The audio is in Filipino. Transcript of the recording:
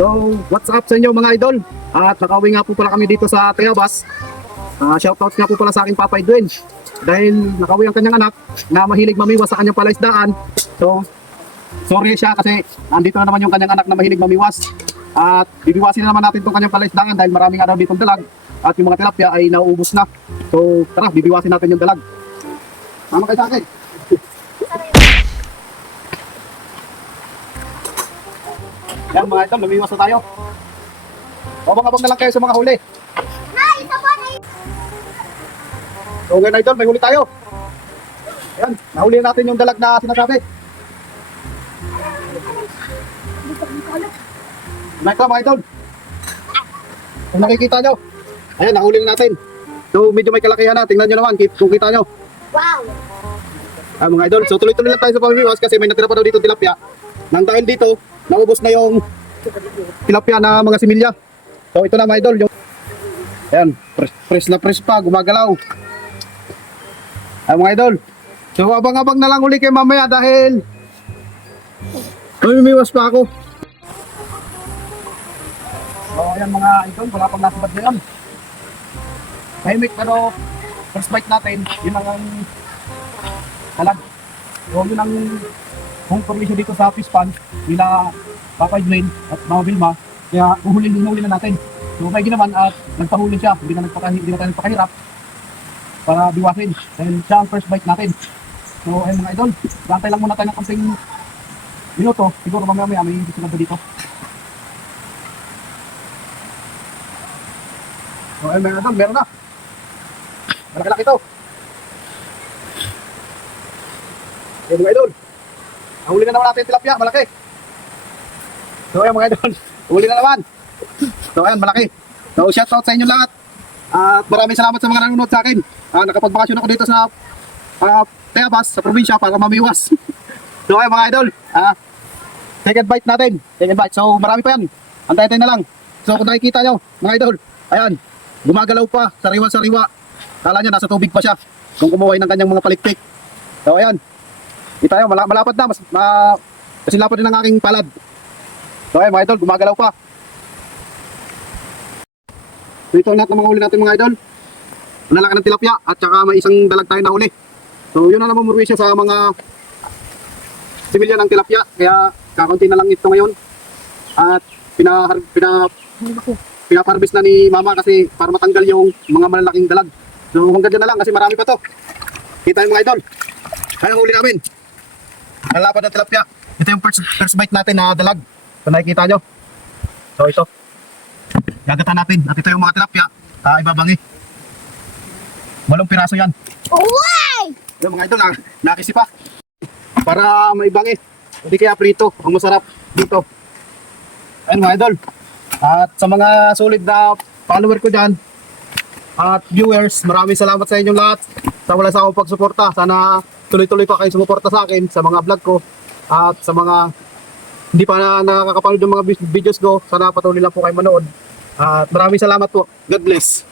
So, what's up sa inyo mga idol? At nakauwi nga po pala kami dito sa Tayabas. Shoutouts nga po pala sa aking Papa Edwin. Dahil nakauwi ang kanyang anak na mahilig mamiwas sa kanyang palaisdaan. So, sorry siya kasi andito na naman yung kanyang anak na mahilig mamiwas. At bibiwasin na naman natin itong kanyang palaisdaan dahil maraming araw ditong dalag. At yung mga tilapia ay nauubos na. So, tara, bibiwasin natin yung dalag. Tama kayo sa akin. Yan mga idol, lumiwas na tayo. Abang-abang na lang kayo sa mga huli. So ngayon idol, may huli tayo. Ayan, nahuli natin yung dalag na sinasabi. Nakita mga idol. Kung nakikita nyo, ayan, nahuli na natin. So medyo may kalakihan na, tingnan nyo naman kung kita nyo. Wow! Mga idol, so tuloy-tuloy lang tayo sa pamimiwas kasi may natira pa daw dito tilapia. Nang dahil dito, naubos na yung tilapia na mga similya. So ito na mga idol, yung ayan, press na press pa, gumagalaw. Mga idol, so abang-abang na lang uli kayo mamaya dahil mamimiwas pa ako. So ayan mga idol, wala pang nasabad ngayon. Tahimik pero first bite natin, yun ang talag. So yun ang home provision dito sa fish pond nila Papa Edwin at Mama Vilma. Kaya uhuli na natin. So may ginaman at nagpahuli siya, hindi na tayo nagpakahirap para biwasin. Dahil siya ang first bite natin. So ayun mga idol, bantay lang muna tayo ng kamping minuto. Siguro mamaya may susunod na dito. So ayun mga idol, meron na. Malaki-laki ito. Ayun mga idol, nahuli na naman natin tilapia, malaki. So ayun mga idol, huli na naman. So ayun, malaki. So shoutout sa inyo lahat. At maraming salamat sa mga nanonood sa akin. Nakapagbakasyon ako dito sa Tayabas, sa probinsya para mamiwas. So ayun mga idol, second bite natin. Second bite. So marami pa yan. Antay-antay na lang. So kung nakikita nyo, mga idol, ayan, gumagalaw pa, sariwa-sariwa. Kala nyo, nasa tubig pa siya kung kumuhay ng kanyang mga palikpik. So ayan, kita nyo, malapad na. Kasi lapad din ang aking palad. So ayan mga idol, gumagalaw pa. So ito lahat ng mga huli natin mga idol. Malalaki ng tilapia at saka may isang dalag tayo na huli. So yun na naman murwisyo sa mga similya ng tilapia. Kaya kakunti na lang ito ngayon. At pinaparvest na ni mama kasi para matanggal yung mga malalaking dalag. So hanggang dyan na lang kasi marami pa to. Kita yung mga idol. Kaya huli namin. Nalapad ng tilapia. Ito yung first bite natin na dalag. Kung nakikita nyo. So ito. Gagatan natin. At ito yung mga tilapia. Ibabangi. 8 piraso yan. Wow! Yung mga idol, nakisi pa. Para maibangi. Hindi kaya prito. Ang masarap dito. Ayun mga idol. At sa mga solid na follower ko dyan at viewers, maraming salamat sa inyong lahat sa wala sa akong pagsuporta. Sana tuloy-tuloy pa kayo sumuporta sa akin sa mga vlog ko at sa mga hindi pa nakakapanood ng mga videos ko. Sana patuloy lang po kayo manood. At maraming salamat po. God bless.